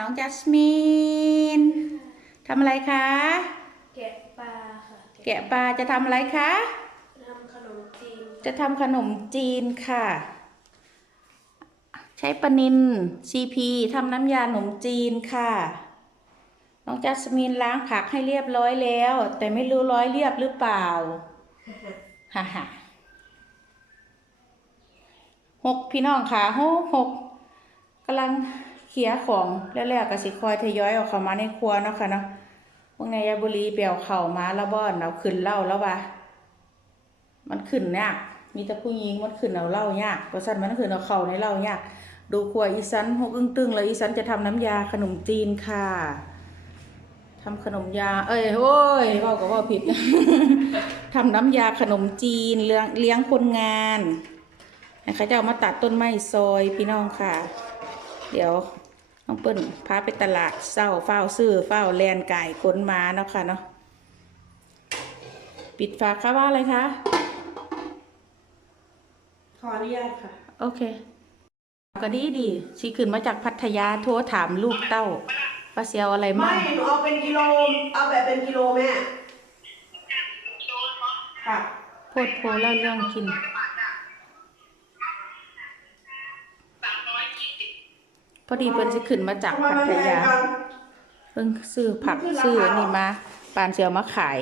น้องจัสมินทำอะไรคะ แกะปลาค่ะแกะปลาจะทำอะไรคะทำขนมจีน จะทำขนมจีนค่ะ ใช้ปลานินซีพีทำน้ำยาขนมจีนค่ะ น้องจัสมินล้างผักให้เรียบร้อยแล้ว แต่ไม่รู้ร้อยเรียบหรือเปล่าฮ่าฮ่าหกพี่น้องค่ะหกหกกำลัง เขี่ยของแล้วๆก็สิคอยทยอยเออกเข้ามาในครัวเนาะค่ะเนาะพวกนายาบุรีเปียวเข่ามาแล้วบ่อนเอาขึ้นเล่าแล้วว่ามันขึ้นยากมีแต่ผู้หญิงมันขึ้นเอาเล่ายากเพราะฉะนั้นมันขึ้นเอาเข่าในเล่ายาก ดูครัวอีสันหกอึ้งตึงแล้วอีสันจะทำน้ำยาขนมจีนค่ะทำขนมยา เอ้ยโอ้ยว่าก็ว่าผิดทำน้ำยาขนมจีนเลี้ยงเลี้ยงคนงานนะคะจะเอามาตัดต้นไม้ซอยพี่น้องค่ะ เดี๋ยว น้องเปิ้ลพาไปตลาดเศร้าเฝ้าซื้อเฝ้าแลนไก่ขนมาเนาะค่ะเนาะปิดฝากค่ะว่าอะไรคะ ขออนุญาตค่ะ โอเคก็ดีดีชีขึ้นมาจากพัทยาโทรถามลูกเต้าว่าเสียวอะไรไม่มั่งหนูเอาเป็นกิโล เอาแบบเป็นกิโลแม่ ค่ะ โพดโพเล่าเรื่องกิน อดีเพิ่นสิขึ้นมาจากทำไมพัมันทแพงยาจังเพิ่งซื้อผักขึ้นราคาซื้ออันนี้มาปานเสียวมาขาย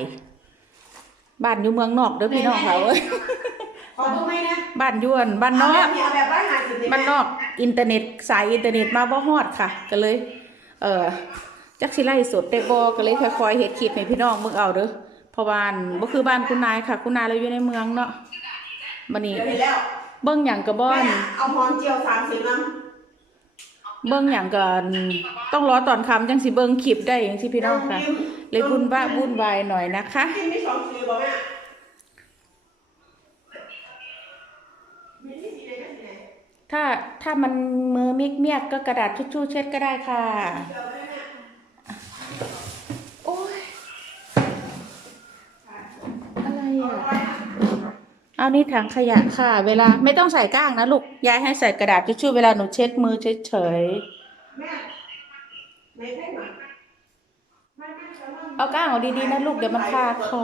บ้านอยู่เมืองนอกเด้อพี่น้องเขาเอ้ยขอเพิ่มไหมนะบ้านยวนบ้านนเอาอแบกบนี้เอาแบบร้อยห้าสิบเลยบ้านนอกอินเทอร์เน็ตสายอินเทอร์เน็ตมาบ่ฮอดค่ะ ก็เลย เอ่อจักสิไล่สดแต่บ่ก็เลยค่อยๆเฮ็ดคลิปให้พี่น้องเบิ่งเอาเด้อเพราะว่าอันบ่คือบ้านคุณนายค่ะ คุณนายเราอยู่ในเมืองเนาะบัดนี้เดี๋ยวเห็นแล้วเบิ่งหยังก็บ่แม่อนเอาหอมเจียวสามสิบน้ เบิ่งหยังก็ต้องรอตอนคำจังสิเบิ่งคลิปได้จังซี่พี่น้องค่ะ เลยวุ่นวายวุ่นวายหน่อยนะคะกินไม่สองสีบอกแม่ถ้าถ้ามันมือมิกเมียกก็กระดาษทิชชู่เช็ดก็ได้ค่ะ โอ้ยอะไรอะ เอานี่ถังขยะค่ะ เวลาไม่ต้องใส่ก้างนะลูกยายให้ใส่กระดาษทิชชู่เวลาหนูเช็ดมือเฉยแม่ไม่เพ่งหน่อยไม่ไม่ใช่ว่าๆเอาก้างเอาดีๆนะลูกเดี๋ยวมันคาคอ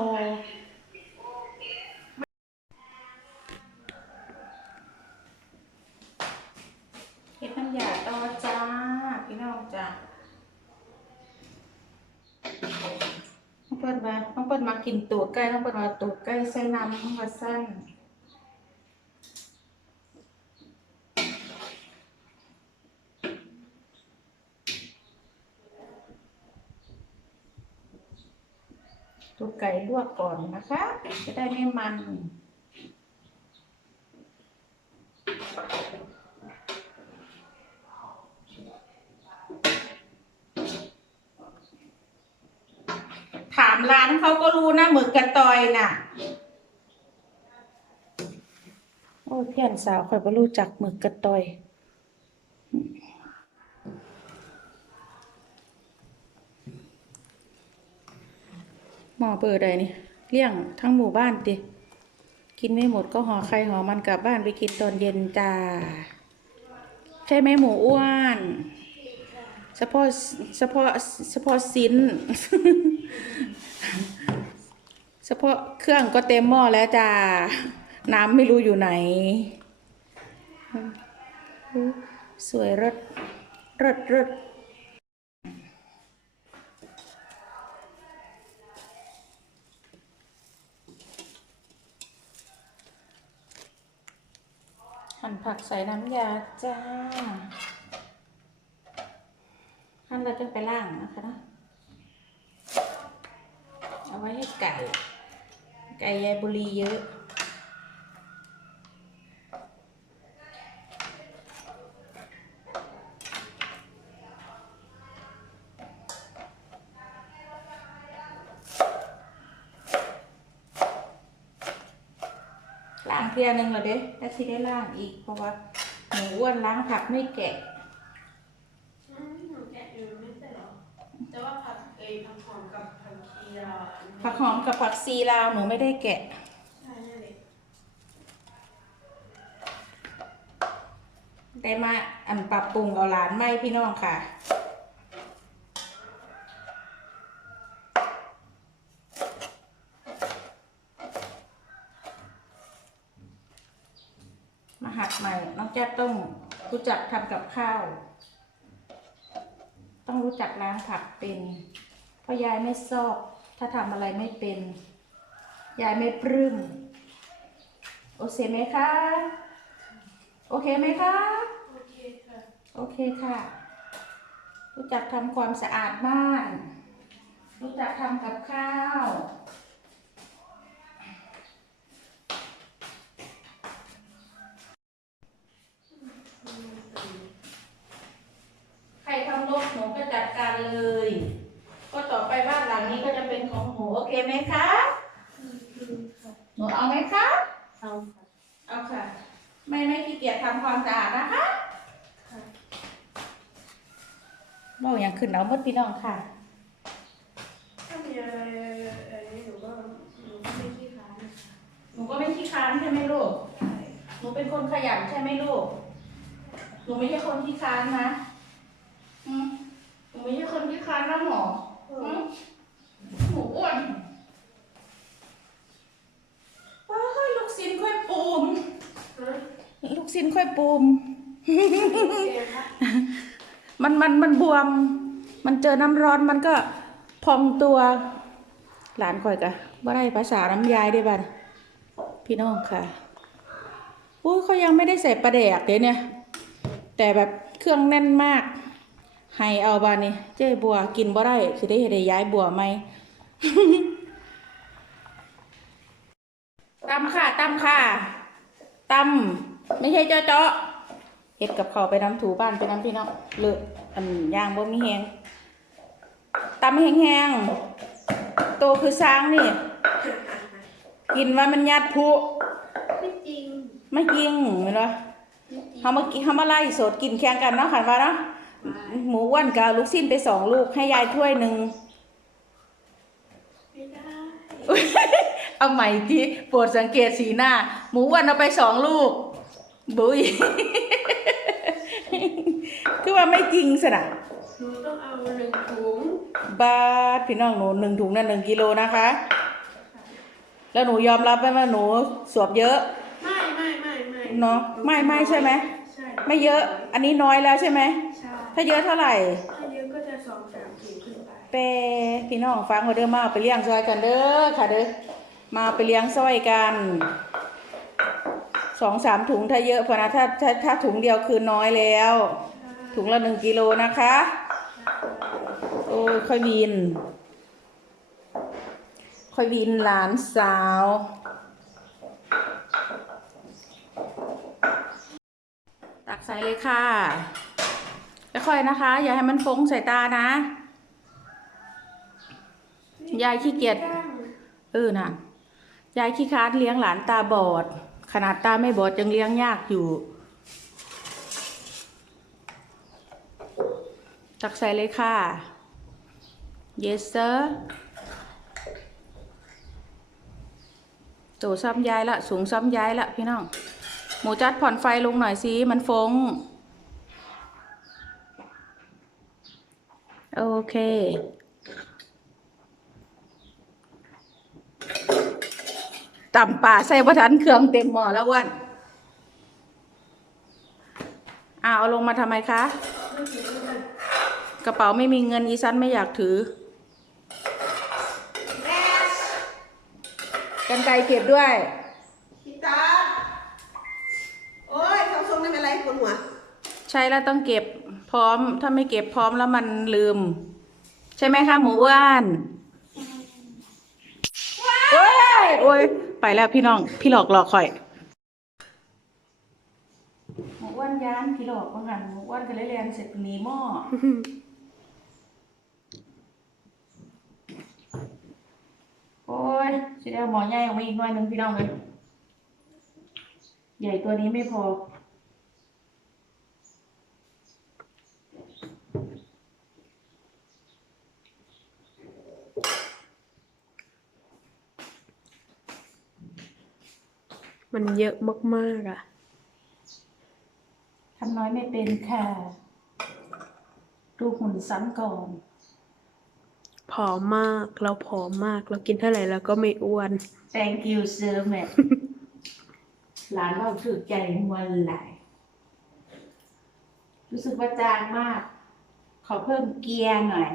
เปิ้ลมากินตัวไก่น้องเปิ้ลมาตัวไก่ใส่น้ำน้องมาสั้นตูดไก่ลวกก่อนนะคะ จะได้ไม่มัน ร้านเขาก็รู้นะหมึกกระตอยน่ะ โอ้ยเพื่อนสาวคอยบ่รู้จักหมึกกระตอย หมอเปิดอะไรนี่เลี้ยงทั้งหมู่บ้านดิ กินไม่หมดก็ห่อใครห่อมันกลับบ้านไปกินตอนเย็นจ้า ใช่ไหมหมูอ้วน เฉพาะเฉพาะเฉพาะสินเฉพาะเครื่องก็เต็มหม้อแล้วจ้า น้ำไม่รู้อยู่ไหน สวยรสรสรสหั่นผักใส่น้ำยาจ้า หั่นเราจะไปล่างนะคะนะเอาไว้ให้ไก่ ไก่ยายบุรีเยอะ ล้างเทียหนึงแล้วเด้แล้วที่ได้ล้างอีกเพราะว่าหมูอ้วนล้างผักไม่แกะ ผักหอมกับผักซีลาวหนูไม่ได้แกะ ได้มาอันปรับปรุงเอาหลานไหมพี่น้องค่ะมาหัดใหม่ น้องแก้ต้องรู้จักทำกับข้าว ต้องรู้จักล้างผักเป็น เพราะยายไม่ซอก ถ้าทำอะไรไม่เป็น ยายไม่ปลื้มโอเคไหมคะ โอเคไหมคะ โอเคค่ะ โอเคค่ะ รู้จักทำความสะอาดบ้าน รู้จักทำกับข้าว ใครทำรกหนูก็จัดการเลย ก็ต่อไปบ้านหลังนี้ก็จะเป็นของหนูโอเค ไหมคะหนูเอาไหมคะ เอาค่ะเอาค่ะ ไม่ไม่ขี้เกียจทำความสะอาดนะคะค่ะเราอย่างขึ้นเอาหมดพี่น้องค่ะ ถ้ามีอะไรอะไรนี้หนูก็หนูก็ไม่ขี้ค้านนะคะหนูก็ไม่ขี้ค้านใช่ไหมลูก ใช่หนูเป็นคนขยันใช่ไหมลูก หนูไม่ใช่คนขี้ค้านนะอืมหนูไม่ใช่คนขี้ค้านนะหมออืมหนูอ้วนว้ายลูกชิ้นค่อยปูม ฮะ ลูก ชิ้นค่อยปูม มันมันมันบวม มันเจอน้ำร้อนมันก็พองตัว หลานข่อยกะว่าได้ภาษาน้ำยายได้บ้านพี่น้องค่ะอู้เขายังไม่ได้ใส่ปลาแดกเลยเนี่ยแต่แบบเครื่องแน่นมาก ให้เอาบานนี่เจ้บัวกินบ่ได้สิได้เฮ็ดให้ย้ายบัวไหมตำค่ะตำค่ะตำ ไม่ใช่เจาะเจาะเฮ็ดกับเขาวไปน้ำถูบ้านไปน้ำพี่น้องเลอะอันย่างบ่มีแหงตำแห้งๆโตคือช้างนี่ กินว่ามันยัดผุไม่จริงไม่จริงเห็นปะไม่จริงเฮามากินเฮามาไล่สดกินแข่งกันเนาะขันว่าเนาะหมูอ้วนกับลูกชิ้นไปสองลูกให้ยายถ้วยหนึ่งไม่ได้เอาใหม่ที่โปรดสังเกตสีหน้า หมูอ้วนเอาไปสองลูก บุย คือว่าไม่จริงสนะหนูต้องเอาหนึ่งถุงบาทพี่น้องหนูหนึ่งถุงนั่นหนึ่งกิโลนะคะ แล้วหนูยอมรับไหมว่าหนูสวบเยอะ ไม่ไม่ไม่ไม่เนาะไม่ไม่ใช่ไหม ใช่ไม่เยอะ อันนี้น้อยแล้วใช่ไหม ใช่ถ้าเยอะเท่าไหร่ ถ้าเยอะก็จะสองสามถุงขึ้นไปเปพี่น้องฟังมาเด้อมาเอาไปเลี้ยงซอยกันเด้อค่ะเด้อ มาเอาไปเลี้ยงซอยกัน สองสามถุงถ้าเยอะพอนะถ้าถ้าถ้าถุงเดียวคือน้อยแล้ว ถุงละหนึ่งกิโลนะคะ โอ้ยค่อยวิน ค่อยวินหลานสาวตักใส่เลยค่ะค่อยๆนะคะ อย่าให้มันฟงใส่ตานะ ยายขี้เกียจเออน่ะ ยายขี้ค้านเลี้ยงหลานตาบอด ขนาดตาไม่บอดยังเลี้ยงยากอยู่ ตักใส่เลยค่ะ yes sir โตซ้ำยายละ สูงซ้ำยายละพี่น้อง หมูจัดผ่อนไฟลงหน่อยสิ มันฟง โอเค ต่ำป่าใส่ประทันเครื่องเต็มหม้อแล้วอ้วันอ้าวเอาลงมาทำไมคะ กระเป๋าไม่มีเงินอีซันไม่อยากถือ กันไกรเก็บด้วย พี่ตา โอ้ยทำทรงได้เป็นไรปวดหัว ใช้แล้วต้องเก็บพร้อม ถ้าไม่เก็บพร้อมแล้วมันลืม ใช่ไหมคะหมูอ้วน โอ้ยโอ้ย ไปแล้วพี่น้อง พี่หลอกหลอกข่อยหมูอ้วนยานพี่หลอกว่างันหมูอ้วนก็เลยเรียนเสร็จหนีหม้อโอ้ยสิได้เอาหมอใหญ่ออกมาอีกหน่อยหนึงพี่น้องเลยใหญ่ตัวนี้ไม่พอ มันเยอะมากๆอะทำน้อยไม่เป็นค่ะ ดูหุ่นซ้ำก่อนผอมมากเราผอมมากเรากินเท่าไหร่เราก็ไม่อ้วน thank you sir แม่หลานเราถือใจมวนหลาย รู้สึกว่าจางมาก ขอเพิ่มเกียร์หน่อย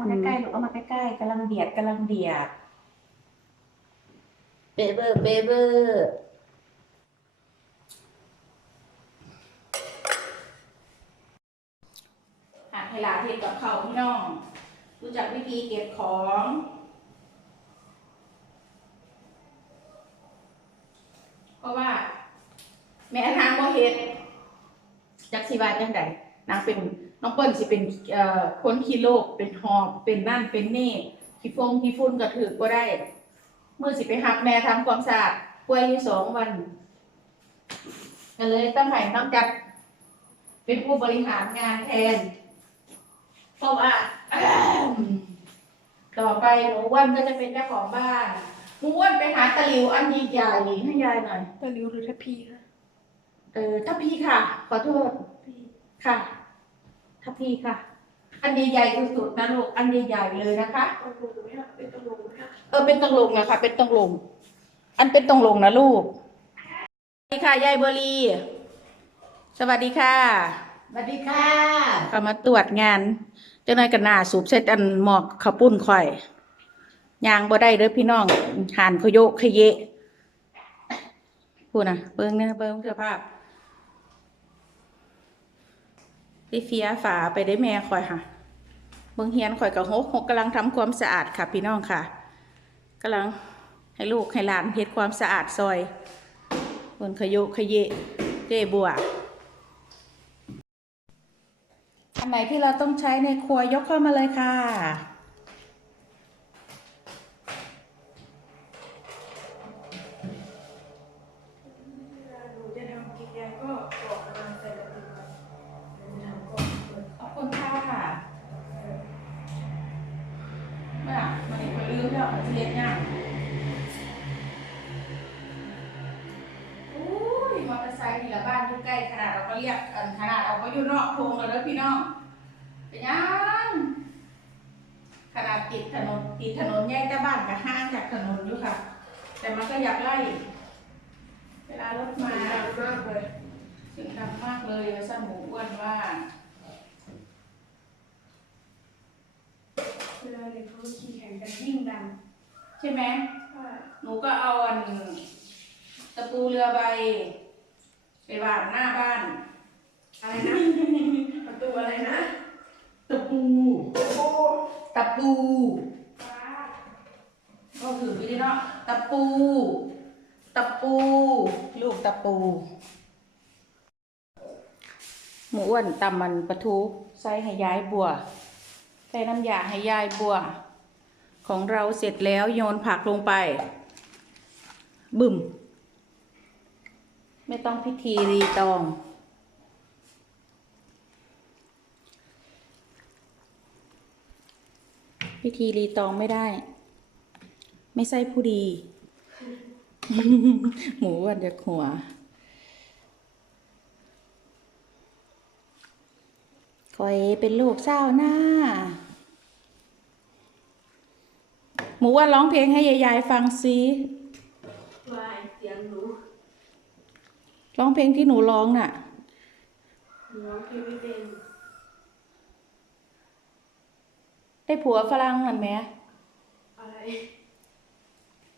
มาใกล้ๆลูกเอามาใกล้ๆกำลังเบียดกำลังเบียดเบเบอร์เบเบอร์หาเวลาเทกับเขาวพี่น้อง รู้จักวิธีเก็บของเพราะว่า แม่นางบ่เฮ็ดจักสิว่าจังไดนางเป็น น้องเปิ้ลสิเป็นเอ่อคนขี้โลกเป็นหอบเป็นนั่นเป็นนี่ขี้ฟงขี้ฝุ่นก็ถือบ่ได้เมื่อสิไปหักแม่ทำความสะอาดป่วยอยู่สองวันก็เลยต้องให้น้องจัดเป็นผู้บริหารงานแทนเพราะว่าต่อไปหนูอ้วันก็จะเป็นเจ้าของบ้านหนูอ้วันไปหาตะหลิวอันใหญ่ๆให้ยายหน่อยตะลิวหรือทัพพีคะเออถ้าพี่ค่ะ ขอโทษพี่ค่ะ ถ้าพี่ค่ะ อันใหญ่ๆสุดๆนะลูก อันใหญ่ๆเลยนะคะตะลุงไหมคะเป็นตะลุงไหมคะเออเป็นตรงลงนะคะเป็นตรงลง อันเป็นตรงลงนะลูก สวัสดีค่ะยายเบอรี สวัสดีค่ะสวัสดีค่ะก็มาตรวจงานเจ้านายกันหน้าสูบเสร็จอันหมอกข้าวปุ้นข่อยยางบ่ได้เด้อพี่น้องหันขยโยกขยเยะพูดนะเบิ้งเนี่ยเบิ้งเสื้อผ้า ดิเฟียฝาไปได้แม่คอยค่ะ เบิ้งเฮียนคอยกับฮกฮกกำลังทำความสะอาดค่ะ พี่น้องค่ะกำลังให้ลูกให้หลานเฮ็ดความสะอาดซอยเบิ้งขยโยขยเยะเจ้บัวอันไหนที่เราต้องใช้ในครัวยกเข้ามาเลยค่ะ เรียนยากอุ้ยมอเตอร์ไซค์นี่ละบ้านอยู่ใกล้ขนาดเราก็เรียกอันขนาดเราก็อยู่นอกโครงแล้วเด้อพี่น้องเป็นยังขนาดติดถนนติดถนนแยกแต่บ้านกับห้างจากถนนอยู่ค่ะ แต่มันก็อยากไล่เวลารถมาดังมากเลยเสียงดังมากเลยว่าสั้นหมูอ้วนว่าเวลาเด็กเขาขี่แข่งกันยิ่งดัง ใช่ไหมใช่หนูก็เอาอันตะปูเรือใบ ไปวางหน้าบ้าน อะไรนะ ประตูอะไรนะ ตะปูโอ้ตะปูฟ้าก็ถือไปดิเนาะ ตะปู ตะปู ลูกตะปู หมูอ้วนตำมันปลาทูใส่ให้ยายบัว ใส่น้ำยาให้ยายบัว ของเราเสร็จแล้วโยนผักลงไป บึ้ม ไม่ต้องพิธีรีตอง พิธีรีตองไม่ได้ ไม่ใช่ผู้ดี หมูวันจากหัวคอยเป็นลูกเศร้าหน้า หมูอ้วันร้องเพลงให้ยายๆฟังซิวายเสียงหนูร้องเพลงที่หนูร้องน่ะหนูร้องเพลงไม่เป็นได้ผัวฝรั่งนั่นไหมอะไร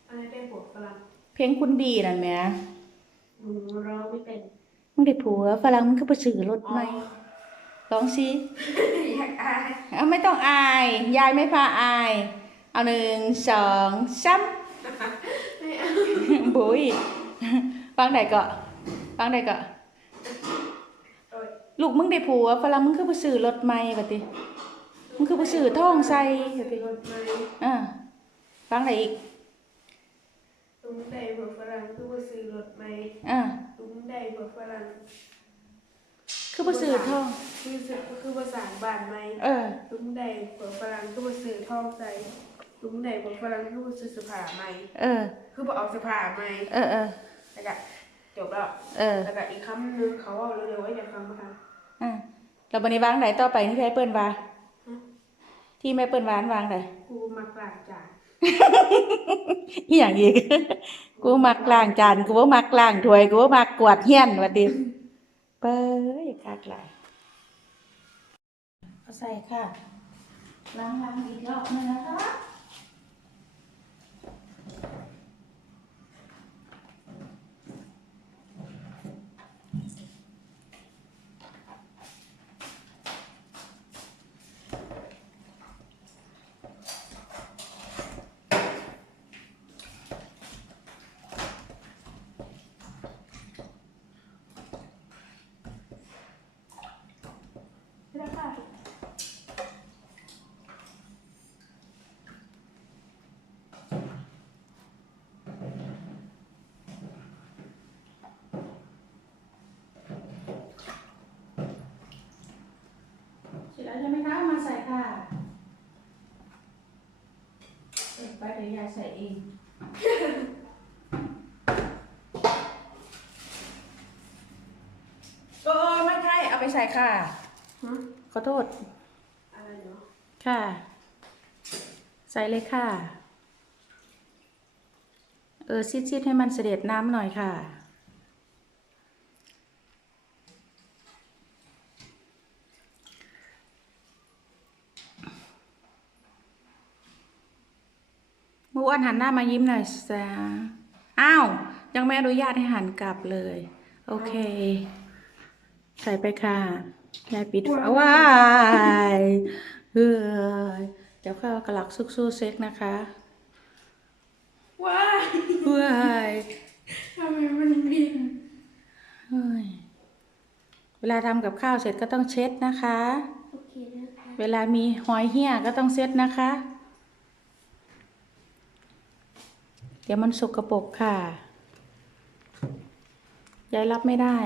อะไรเป็นบทฝรั่งเพลงคุณดีนั่นไหมหนูร้องไม่เป็นมึงได้ผัวฝรั่งมึงก็ไปซื้อรถไหมร้องซิอยากอายเอาไม่ต้องอาย ยายไม่พาอาย เอาหนึ่งสองสามไม่เอาบุยฟังไหนก็ฟังไหนก็โอ้ยลูกมึงได้ผัวฝรั่งมึงคือไปซื้อรถใหม่บัดนี้มึงคือไปซื้อท่องใส่บัดนี้รถไหมอ่าฟังไหนอีกลุงได้บทฝรั่งคือว่าซื้อรถไหมอ่าลุงได้บทฝรั่งคือบ่ซื้อทองคือซื้อคือภาษาบ้านไหมเออลุงใดผัวฝรั่งคือบ่ซื้อทองใส่ ลุงใดผัวฝรั่งคือบ่ซื้อเสื้อผ้าใหม่เออ คือบ่เอาเสื้อผ้าใหม่เออเออแล้วก็จบแล้วเออแล้วก็อีกคำหนึงเขาเอาเร็วๆไว้จะฟังมาค่ะอะแล้วบันนี้วางไหนต่อไปที่แม่เปิ้นว่าฮะที่แม่เปิ้นวานวางไหนกูมากลางจานอีหยังอีก กูมักล้างจานกูบ่มักล้างถ้วย กูบ่มักกวาดเฮียนว่าดิเป้ยคักหลายเอาใส่ค่ะล้างล้างอีกรอบหนึงนะคะ Thank you. แล้วใช่ไหมคะ มาใส่ค่ะเก็บไปเดี๋ยวยายใส่เองโอ้ไม่ใช่เอาไปใส่ค่ะฮะขอโทษ อะไรเนาะค่ะ ใส่เลยค่ะ เออซีดๆให้มันเสด็จน้ำหน่อยค่ะ อวานหันหน้ามายิ้มหน่อยสาอ้าว ยังไม่อนุญาตให้หันกลับเลย โอเค ใส่ไปค่ะยายปิดฝาว้ายเฮ้ยเดี๋ยวเข้ากระหลักซุกซูเซ็กนะคะว้ายว้ายทำไมมันบินเฮ้ยเวลาทำกับข้าวเสร็จก็ต้องเช็ดนะคะโอเคนะคะเวลามีหอยเหี้ยก็ต้องเช็ดนะคะ เดี๋ยวมันสกปรกค่ะ ยายรับไม่ได้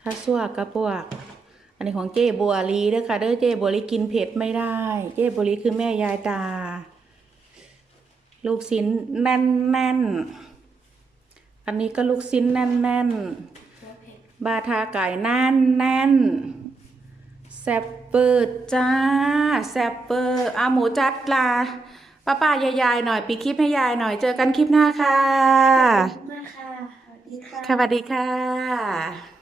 ถ้าซั่วกระปวก อันนี้ของเจ๊บัวลีเด้อค่ะ เด้อเจ๊บัวลีกินเผ็ดไม่ได้ เจ๊บัวลีคือแม่ยายตา ลูกชิ้นแน่นแน่นอันนี้ก็ลูกชิ้นแน่นแน่นบาทาไก่แน่นแน่นแซ่บเปิดจ้าแซ่บเปิดอาหมูจัดลา ป้าป้ายายๆหน่อยปีคลิปให้ยายหน่อยเจอกันคลิปหน้าค่ะมากค่ะสวัสดีค่ะ สวัสดีค่ะ